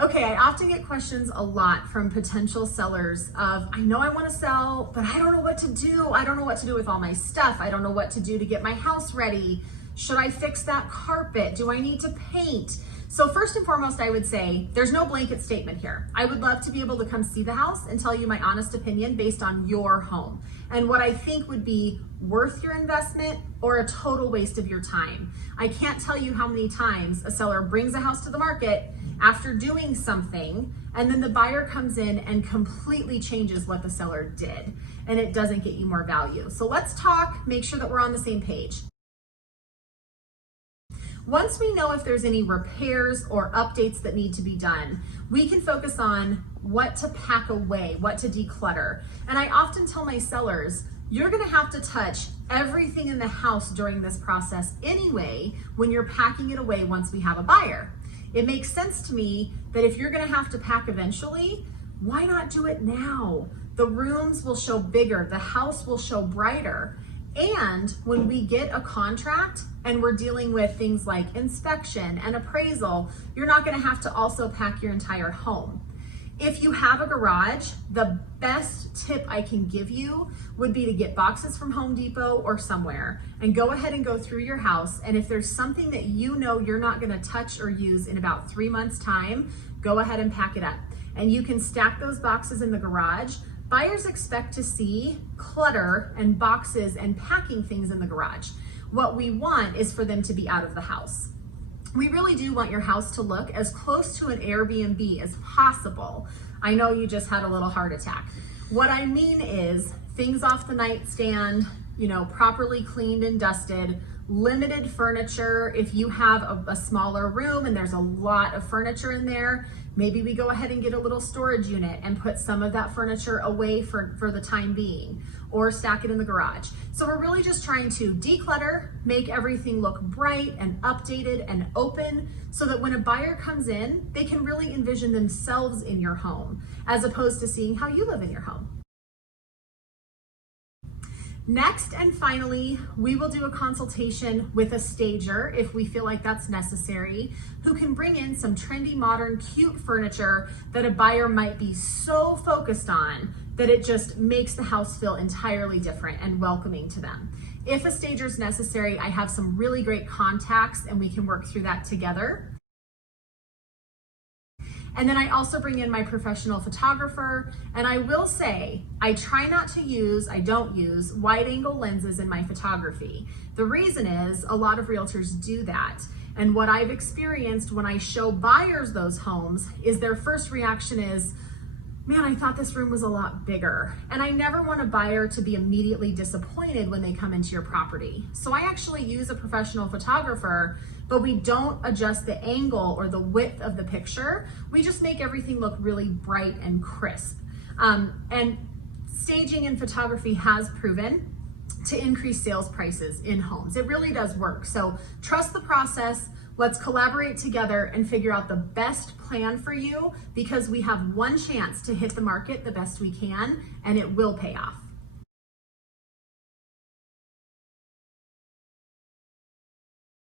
Okay, I often get questions a lot from potential sellers of, I know I want to sell, but I don't know what to do. I don't know what to do with all my stuff. I don't know what to do to get my house ready. Should I fix that carpet? Do I need to paint? So first and foremost, I would say there's no blanket statement here. I would love to be able to come see the house and tell you my honest opinion based on your home and what I think would be worth your investment or a total waste of your time. I can't tell you how many times a seller brings a house to the market after doing something, and then the buyer comes in and completely changes what the seller did, and it doesn't get you more value. So let's talk, make sure that we're on the same page. Once we know if there's any repairs or updates that need to be done, we can focus on what to pack away, what to declutter. And I often tell my sellers, you're gonna have to touch everything in the house during this process anyway when you're packing it away once we have a buyer. It makes sense to me that if you're gonna have to pack eventually, why not do it now? The rooms will show bigger, the house will show brighter. And when we get a contract and we're dealing with things like inspection and appraisal, you're not gonna have to also pack your entire home. If you have a garage, the best tip I can give you would be to get boxes from Home Depot or somewhere and go ahead and go through your house. And if there's something that you know you're not gonna touch or use in about 3 months' time, go ahead and pack it up. And you can stack those boxes in the garage. Buyers expect to see clutter and boxes and packing things in the garage. What we want is for them to be out of the house. We really do want your house to look as close to an Airbnb as possible. I know you just had a little heart attack. What I mean is things off the nightstand, properly cleaned and dusted, limited furniture. If you have a smaller room and there's a lot of furniture in there, maybe we go ahead and get a little storage unit and put some of that furniture away for the time being, or stack it in the garage. So we're really just trying to declutter, make everything look bright and updated and open so that when a buyer comes in, they can really envision themselves in your home as opposed to seeing how you live in your home. Next and finally, we will do a consultation with a stager if we feel like that's necessary, who can bring in some trendy, modern, cute furniture that a buyer might be so focused on that it just makes the house feel entirely different and welcoming to them. If a stager is necessary, I have some really great contacts and we can work through that together. And then I also bring in my professional photographer. And I will say, I don't use wide angle lenses in my photography. The reason is a lot of realtors do that. And what I've experienced when I show buyers those homes is their first reaction is, man, I thought this room was a lot bigger. And I never want a buyer to be immediately disappointed when they come into your property. So I actually use a professional photographer, but we don't adjust the angle or the width of the picture. We just make everything look really bright and crisp. And staging and photography has proven to increase sales prices in homes. It really does work. So trust the process. Let's collaborate together and figure out the best plan for you because we have one chance to hit the market the best we can, and it will pay off.